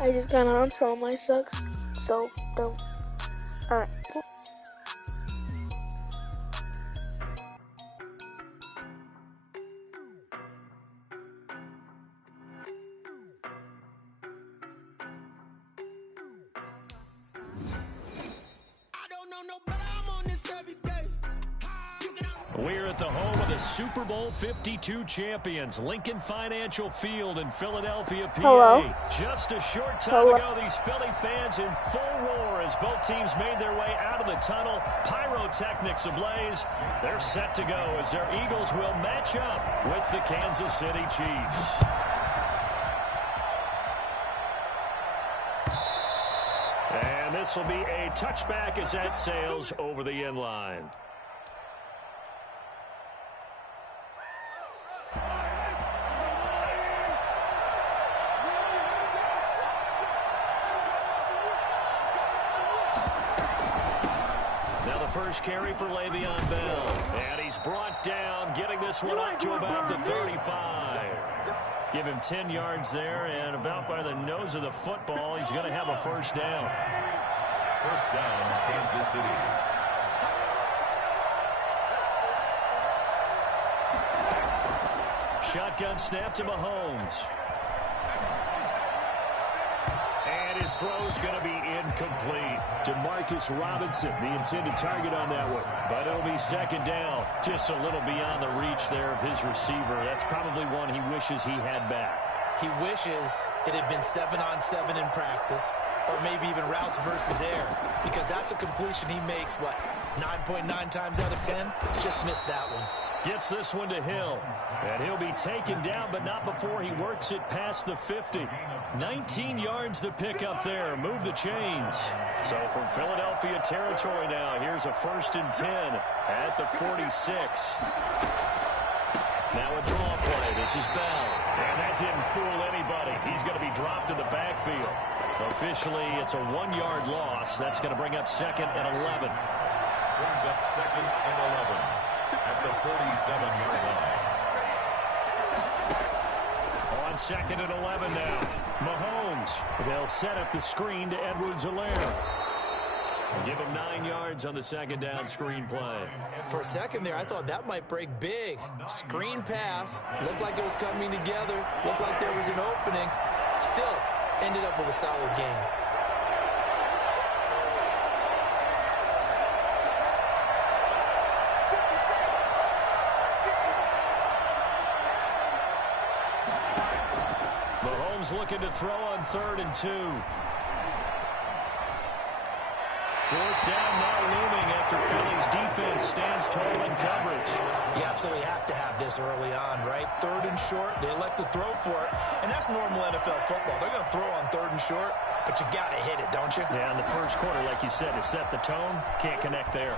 I just got on, so my sucks. So don't. Alright. We're at the home of the Super Bowl 52 champions, Lincoln Financial Field in Philadelphia, PA. Hello. Just a short time ago, these Philly fans in full roar as both teams made their way out of the tunnel. Pyrotechnics ablaze. They're set to go as their Eagles will match up with the Kansas City Chiefs. And this will be a touchback as that sails over the end line. First carry for Le'Veon Bell. And he's brought down, getting this one up to about the 35. Give him 10 yards there, and about by the nose of the football, he's going to have a first down. First down, Kansas City. Shotgun snap to Mahomes. And his throw's going to be incomplete. Demarcus Robinson, the intended target on that one. But it'll be second down. Just a little beyond the reach there of his receiver. That's probably one he wishes he had back. He wishes it had been 7-on-7 in practice, or maybe even routes versus air, because that's a completion he makes, what, 9.9 times out of 10? Just missed that one. Gets this one to Hill. And he'll be taken down, but not before he works it past the 50. 19 yards to pick up there. Move the chains. So from Philadelphia territory now, here's a 1st and 10 at the 46. Now a draw play. This is Bell. And that didn't fool anybody. He's going to be dropped in the backfield. Officially, it's a 1-yard loss. That's going to bring up 2nd and 11. Brings up 2nd and 11 at the 47-yard line. On 2nd and 11 now. Mahomes. They'll set up the screen to Edwards-Helaire. Give him 9 yards on the second down screen play. For a second there, I thought that might break big. Screen pass. Looked like it was coming together. Looked like there was an opening. Still, ended up with a solid game. Mahomes looking to throw on 3rd and 2. 4th down now looming after Philly's defense stands tall in coverage. You absolutely have to have this early on, right? 3rd and short, they elect to throw for it, and that's normal NFL football. They're going to throw on 3rd and short, but you got to hit it, don't you? Yeah, in the first quarter, like you said, to set the tone, can't connect there.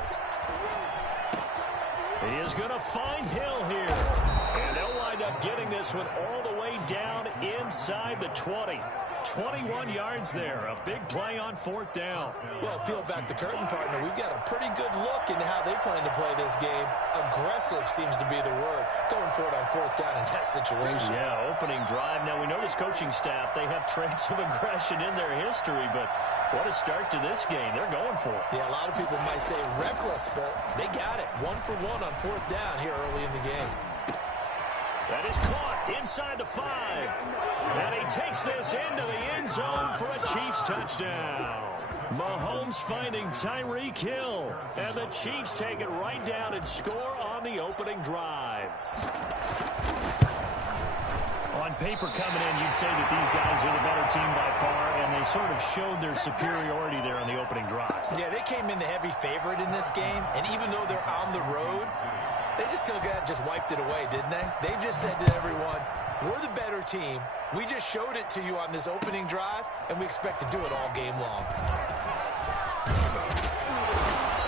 He is going to find Hill here, and they'll wind up getting this one all the way down inside the 20. 21 yards there. A big play on 4th down. Well, peel back the curtain, partner. We've got a pretty good look into how they plan to play this game. Aggressive seems to be the word. Going for it on 4th down in that situation. Yeah, opening drive. Now, we know this coaching staff, they have traits of aggression in their history, but what a start to this game. They're going for it. Yeah, a lot of people might say reckless, but they got it. 1 for 1 on 4th down here early in the game. That is caught inside the 5. And he takes this into the end zone for a Chiefs touchdown. Mahomes finding Tyreek Hill. And the Chiefs take it right down and score on the opening drive. On paper coming in, you'd say that these guys are the better team by far, and they sort of showed their superiority there on the opening drive. Yeah, they came in the heavy favorite in this game, and even though they're on the road, they just wiped it away, didn't they? They just said to everyone, we're the better team. We just showed it to you on this opening drive, and we expect to do it all game long.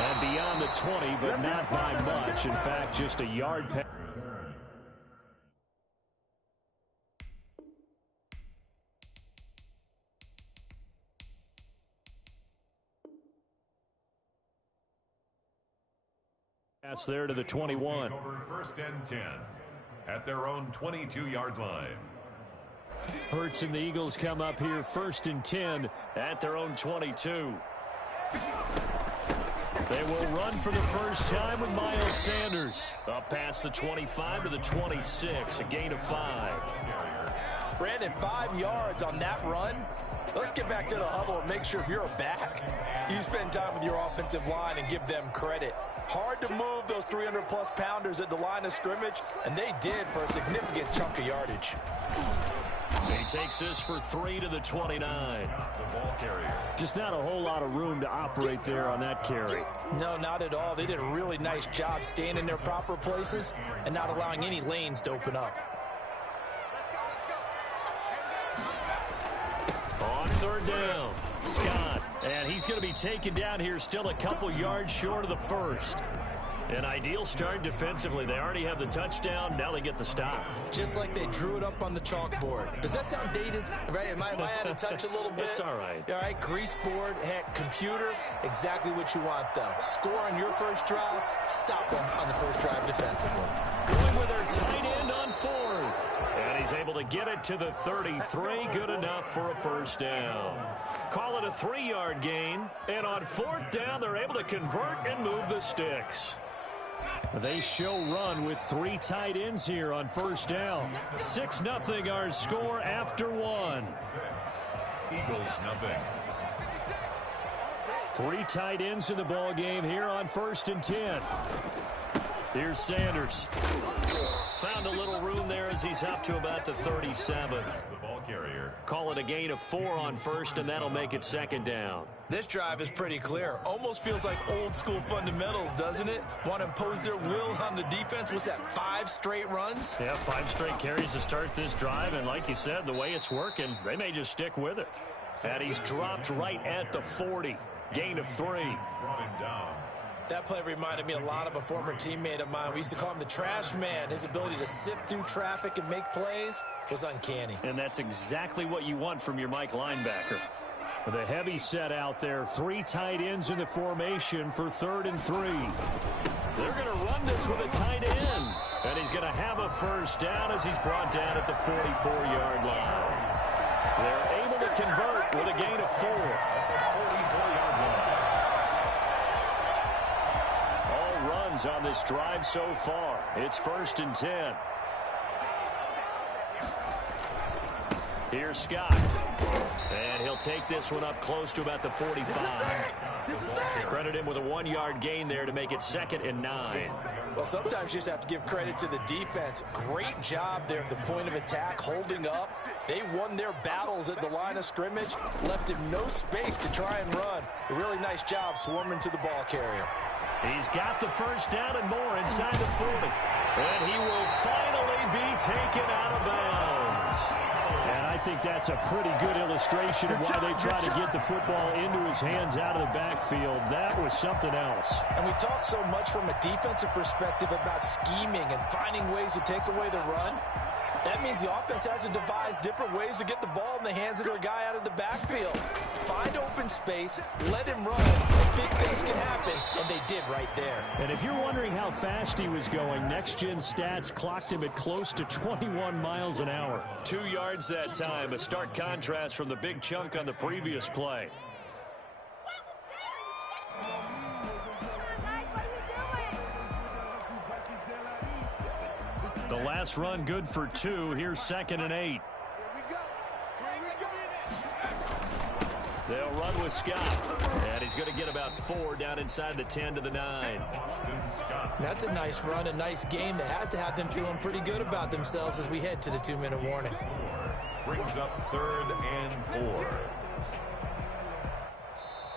And beyond the 20, but not by much. In fact, just a yard pass. Pass there to the 21. Over 1st and 10 at their own 22-yard line. Hurts and the Eagles come up here 1st and 10 at their own 22. They will run for the first time with Miles Sanders. Up past the 25 to the 26, a gain of 5. Brandon, 5 yards on that run. Let's get back to the huddle and make sure if you're a back, you spend time with your offensive line and give them credit. Hard to move those 300-plus pounders at the line of scrimmage, and they did for a significant chunk of yardage. He takes this for 3 to the 29. The ball carrier. Just not a whole lot of room to operate there on that carry. No, not at all. They did a really nice job staying in their proper places and not allowing any lanes to open up. On 3rd down, Scott. And he's going to be taken down here still a couple yards short of the first. An ideal start defensively. They already have the touchdown. Now they get the stop. Just like they drew it up on the chalkboard. Does that sound dated? Right? Am I out of touch a little bit? It's all right. All right, grease board, heck, computer, exactly what you want, though. Score on your first drive, stop them on the first drive defensively. Going with their tight end on 4th. And he's able to get it to the 33. Good enough for a first down. Call it a 3-yard gain. And on 4th down, they're able to convert and move the sticks. They show run with 3 tight ends here on first down. 6-0 our score after 1. Eagles nothing. 3 tight ends in the ball game here on 1st and 10. Here's Sanders. Found a little room there as he's up to about the 37. The ball carrier. Call it a gain of 4 on 1st, and that'll make it 2nd down. This drive is pretty clear. Almost feels like old school fundamentals, doesn't it? Want to impose their will on the defense. What's that, 5 straight runs? Yeah, 5 straight carries to start this drive, and like you said, the way it's working, they may just stick with it. And he's dropped right at the 40. Gain of 3. Brought him down. That play reminded me a lot of a former teammate of mine. We used to call him the trash man. His ability to sift through traffic and make plays was uncanny. And that's exactly what you want from your Mike linebacker. With a heavy set out there, 3 tight ends in the formation for 3rd and 3. They're going to run this with a tight end. And he's going to have a first down as he's brought down at the 44-yard line. They're able to convert with a gain of 4. 44-yard line. All runs on this drive so far. It's 1st and 10. Here's Scott. And he'll take this one up close to about the 45. Credit him with a 1-yard gain there to make it 2nd and 9. Well, sometimes you just have to give credit to the defense. Great job there at the point of attack, holding up. They won their battles at the line of scrimmage, left him no space to try and run. A really nice job swarming to the ball carrier. He's got the first down and more inside the 40. And he will finally be taken out of bounds. And I think that's a pretty good illustration of why they try to get the football into his hands out of the backfield. That was something else. And we talk so much from a defensive perspective about scheming and finding ways to take away the run. That means the offense has to devise different ways to get the ball in the hands of their guy out of the backfield. Find open space, let him run, and big things can happen, and they did right there. And if you're wondering how fast he was going, Next Gen Stats clocked him at close to 21 miles an hour. 2 yards that time, a stark contrast from the big chunk on the previous play. The last run good for 2. Here's 2nd and 8. They'll run with Scott. And he's going to get about 4 down inside the 10 to the 9. That's a nice run, a nice game that has to have them feeling pretty good about themselves as we head to the 2-minute warning. Brings up 3rd and 4.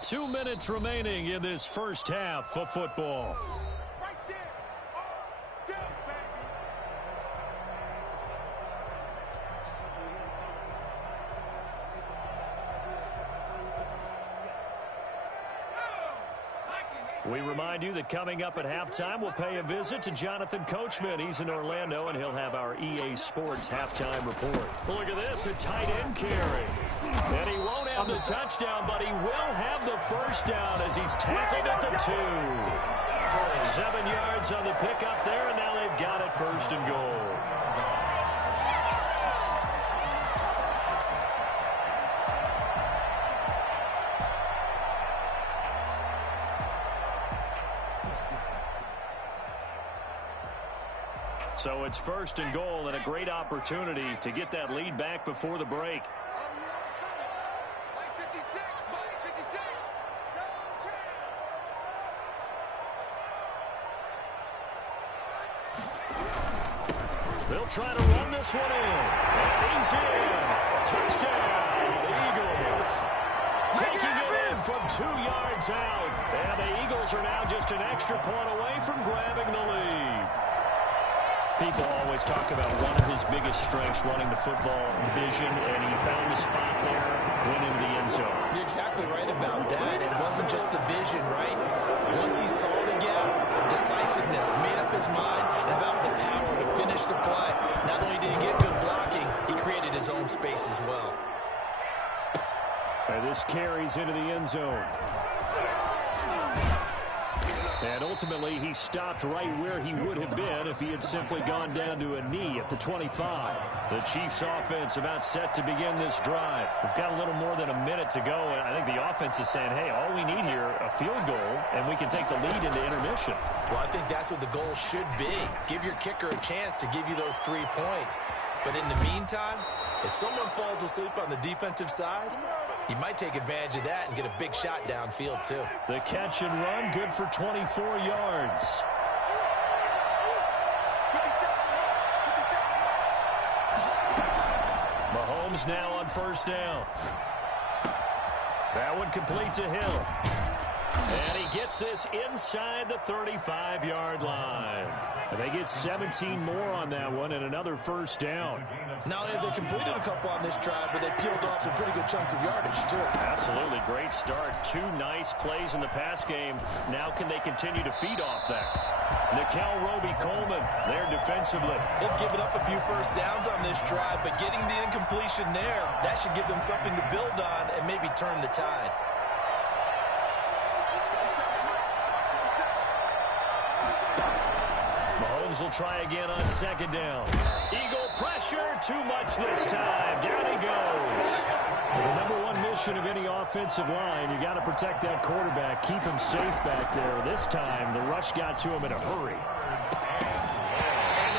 2 minutes remaining in this first half of football. We remind you that coming up at halftime, we'll pay a visit to Jonathan Coachman. He's in Orlando, and he'll have our EA Sports halftime report. Well, look at this, a tight end carry. And he won't have the touchdown, but he will have the first down as he's tackled at the 2. 7 yards on the pickup there, and now they've got it 1st and goal. So it's 1st and goal and a great opportunity to get that lead back before the break. They'll try to run this one in. And he's in. Touchdown, Eagles. Taking it in from 2 yards out. And the Eagles are now just an extra point away from grabbing the lead. People always talk about one of his biggest strengths, running the football, vision, and he found the spot there, went into the end zone. You're exactly right about that. It wasn't just the vision, right? Once he saw the gap, decisiveness, made up his mind, and about the power to finish the play. Not only did he get good blocking, he created his own space as well. And this carries into the end zone. And ultimately, he stopped right where he would have been if he had simply gone down to a knee at the 25. The Chiefs' offense about set to begin this drive. We've got a little more than a minute to go, and I think the offense is saying, hey, all we need here, a field goal, and we can take the lead into intermission. Well, I think that's what the goal should be. Give your kicker a chance to give you those 3 points. But in the meantime, if someone falls asleep on the defensive side, you might take advantage of that and get a big shot downfield, too. The catch and run, good for 24 yards. Mahomes now on 1st down. That one complete to Hill. And he gets this inside the 35-yard line. And they get 17 more on that one and another 1st down. Not only have they completed a couple on this drive, but they peeled off some pretty good chunks of yardage, too. Absolutely. Great start. 2 nice plays in the pass game. Now can they continue to feed off that? Nikel Roby-Coleman there defensively. They've given up a few 1st downs on this drive, but getting the incompletion there, that should give them something to build on and maybe turn the tide. Mahomes will try again on 2nd down. Eagle pressure, too much this time. Down he goes. Well, the number 1 mission of any offensive line, you got to protect that quarterback, keep him safe back there. This time, the rush got to him in a hurry. And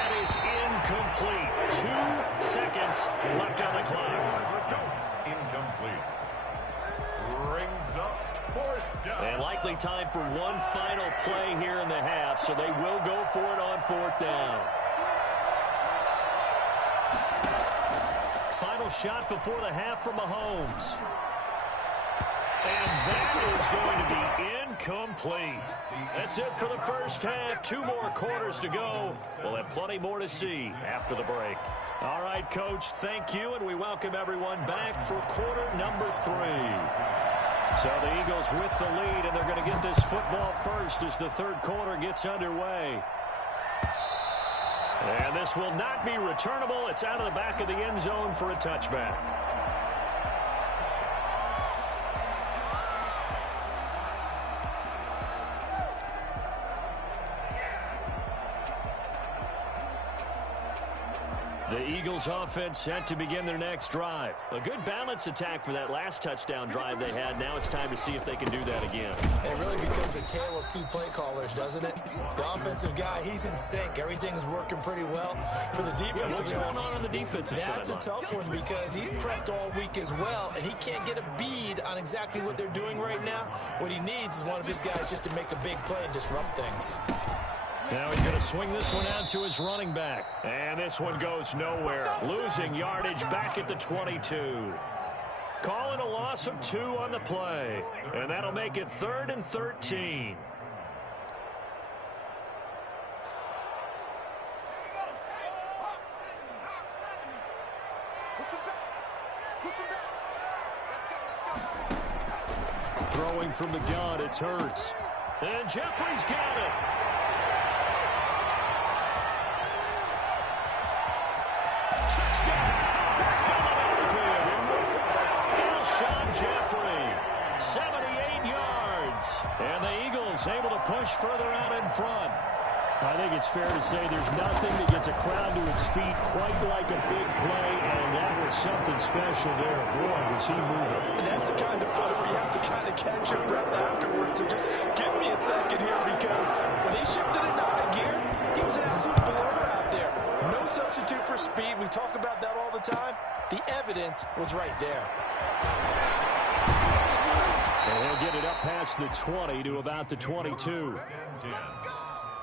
that is incomplete. 2 seconds left on the clock. Incomplete. Brings up 4th down. And likely time for one final play here in the half, so they will go for it on 4th down. Final shot before the half from Mahomes. And that is going to be incomplete. That's it for the 1st half. 2 more quarters to go. We'll have plenty more to see after the break. All right, Coach, thank you, and we welcome everyone back for quarter number 3. So the Eagles with the lead, and they're going to get this football first as the 3rd quarter gets underway. And this will not be returnable. It's out of the back of the end zone for a touchback. The Eagles offense set to begin their next drive. A good balanced attack for that last touchdown drive they had. Now it's time to see if they can do that again. It really becomes a tale of 2 play callers, doesn't it? The offensive guy, he's in sync. Everything's working pretty well. For the defensive What's going on the defensive side? That's a tough one because he's prepped all week as well, and he can't get a bead on exactly what they're doing right now. What he needs is one of his guys just to make a big play and disrupt things. Now he's going to swing this one out to his running back. And this one goes nowhere. Losing yardage back at the 22. Calling a loss of 2 on the play. And that'll make it 3rd and 13. Throwing from the gun, it's Hurts. And Jeffrey's got it. Jeffrey, 78 yards. And the Eagles able to push further out in front. I think it's fair to say there's nothing that gets a crowd to its feet quite like a big play, and that was something special there. Boy, was he moving. And that's the kind of play where you have to kind of catch your breath afterwards and just give me a second here, because when he shifted it out of gear, he was an absolute blur out there. substitute for speed. We talk about that all the time. The evidence was right there. And he'll get it up past the 20 to about the 22.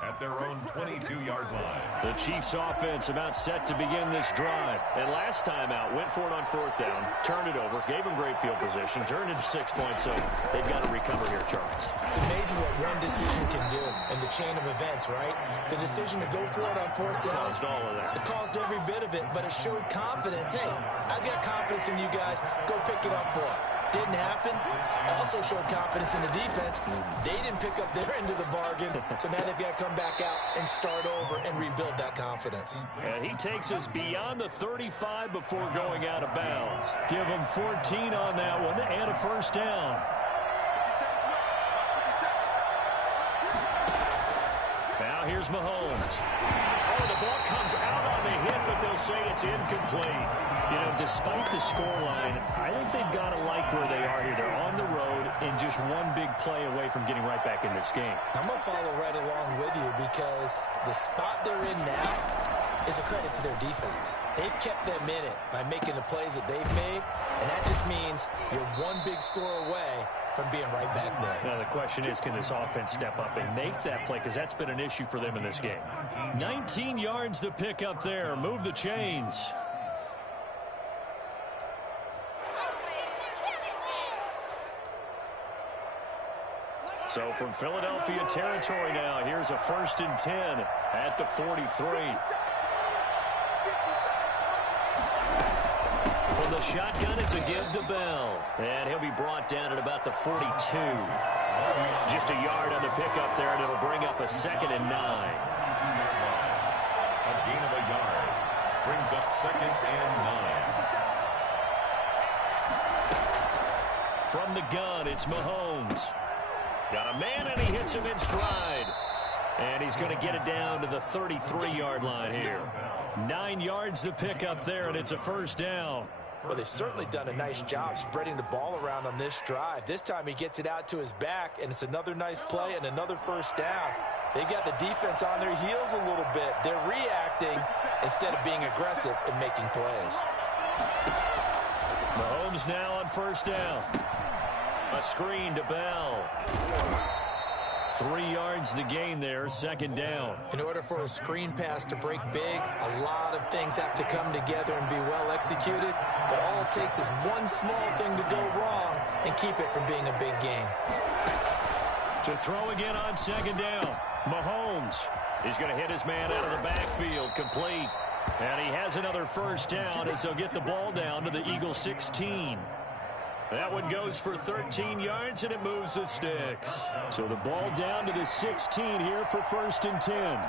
At their own 22-yard line. The Chiefs offense about set to begin this drive. And last time out, went for it on fourth down, turned it over, gave them great field position, turned into 6 points, so they've got to recover here, Charles. It's amazing what one decision can do in the chain of events, right? The decision to go for it on fourth down. Caused all of that. It caused every bit of it, but it showed confidence. Hey, I've got confidence in you guys. Go pick it up for it. Didn't happen. Also showed confidence in the defense. They didn't pick up their end of the bargain, so now they've got to come back out and start over and rebuild that confidence. And he takes us beyond the 35 before going out of bounds. Give him 14 on that one and a first down. Now here's Mahomes. Oh, the ball comes out on the hit, but they'll say it's incomplete. You know, despite the scoreline, I think they've got to like where they are here. They're on the road and just one big play away from getting right back in this game. I'm going to follow right along with you because the spot they're in now is a credit to their defense. They've kept them in it by making the plays that they've made, and that just means you're one big score away from being right back there. Now the question is, can this offense step up and make that play? Because that's been an issue for them in this game. 19 yards to pick up there. Move the chains. So from Philadelphia territory now, here's a 1st and 10 at the 43. From the shotgun, it's a give to Bell. And he'll be brought down at about the 42. Just a yard on the pickup there, and it'll bring up a 2nd and 9. A gain of a yard. Brings up 2nd and 9. From the gun, it's Mahomes. Got a man, and he hits him in stride. And he's going to get it down to the 33-yard line here. 9 yards to pick up there, and it's a first down. Well, they've certainly done a nice job spreading the ball around on this drive. This time he gets it out to his back, and it's another nice play and another first down. They've got the defense on their heels a little bit. They're reacting instead of being aggressive and making plays. Mahomes now on first down. A screen to Bell. 3 yards the gain there, 2nd down. In order for a screen pass to break big, a lot of things have to come together and be well executed. But all it takes is one small thing to go wrong and keep it from being a big game. To throw again on 2nd down. Mahomes is going to hit his man out of the backfield, complete. And he has another first down as they'll get the ball down to the Eagles 16. That one goes for 13 yards, and it moves the sticks. So the ball down to the 16 here for 1st and 10.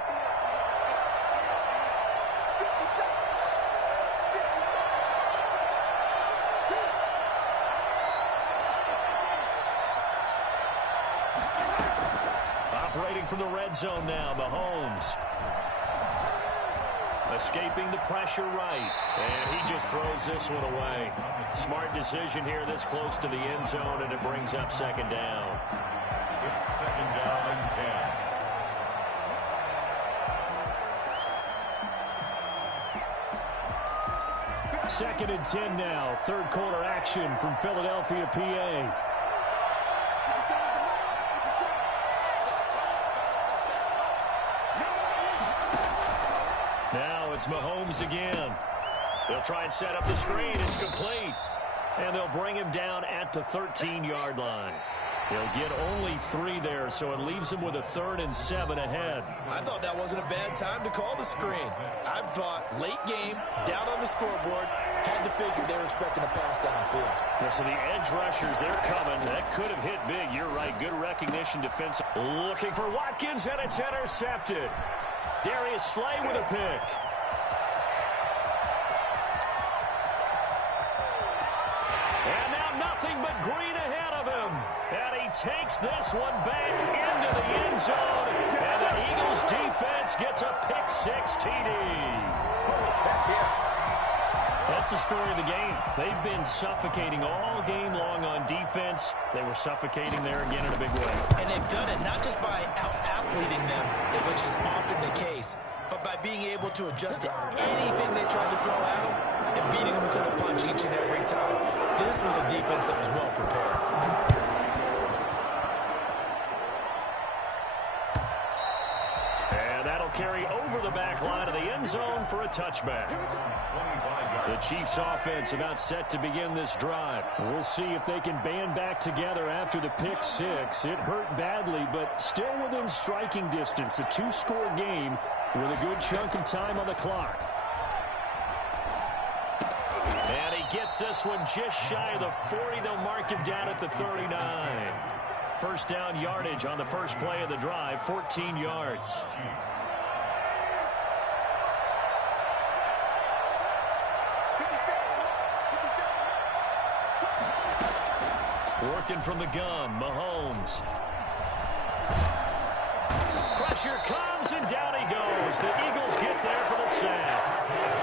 Operating from the red zone now, Mahomes. Escaping the pressure right. And he just throws this one away. Smart decision here this close to the end zone, and it brings up 2nd down. It's 2nd down and 10. 2nd and 10 now. 3rd quarter action from Philadelphia, PA. Now it's Mahomes again. They'll try and set up the screen. It's complete. And they'll bring him down at the 13-yard line. They'll get only 3 there, so it leaves them with a 3rd and 7 ahead. I thought that wasn't a bad time to call the screen. I thought late game, down on the scoreboard, had to figure they were expecting a pass downfield. Yeah, so the edge rushers, they're coming. That could have hit big. You're right. Good recognition defensive. Looking for Watkins, and it's intercepted. Darius Slay with a pick. And now nothing but green ahead of him. And he takes this one back into the end zone. And the Eagles defense gets a pick-6 TD. That's the story of the game. They've been suffocating all game long on defense. They were suffocating there again in a big way. And they've done it not just by out-athleting them, which is often the case, but by being able to adjust to anything they tried to throw at them and beating them to the punch each and every time. This was a defense that was well prepared. And that'll carry over the back line of the end zone for a touchback. The Chiefs offense about set to begin this drive. We'll see if they can band back together after the pick six. It hurt badly, but still within striking distance. A two-score game with a good chunk of time on the clock. And he gets this one just shy of the 40. They'll mark him down at the 39. First down yardage on the first play of the drive, 14 yards. Working from the gun, Mahomes. Pressure comes, and down he goes. The Eagles get there for the sack.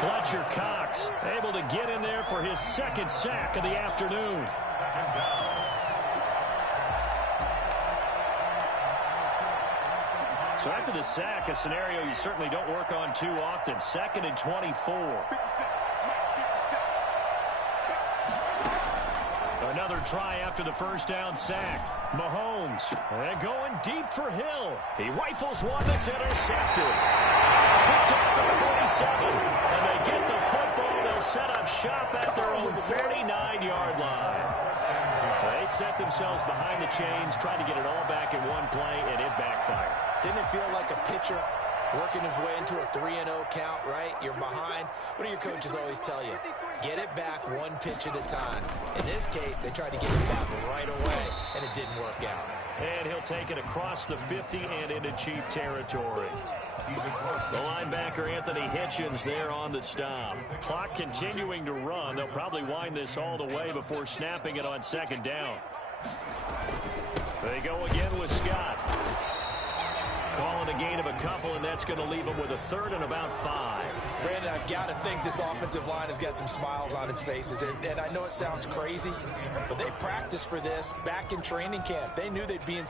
Fletcher Cox able to get in there for his second sack of the afternoon. So after the sack, a scenario you certainly don't work on too often. 2nd and 24. Another try after the first down sack. Mahomes, and going deep for Hill. He rifles one that's intercepted. Picked off at the 47. And they get the football. They'll set up shop at their own 49-yard line. They set themselves behind the chains, tried to get it all back in one play, and it backfired. Didn't it feel like a pitcher working his way into a 3-0 count, right? You're behind. What do your coaches always tell you? Get it back one pitch at a time. In this case, they tried to get it back right away, and it didn't work out. And he'll take it across the 50 and into Chief territory. The linebacker, Anthony Hitchens, there on the stop. Clock continuing to run. They'll probably wind this all the way before snapping it on second down. They go again with Scott. Calling a gain of a couple, and that's going to leave him with a third and about 5. Brandon, I've got to think this offensive line has got some smiles on its faces. And I know it sounds crazy, but they practiced for this back in training camp. They knew they'd be in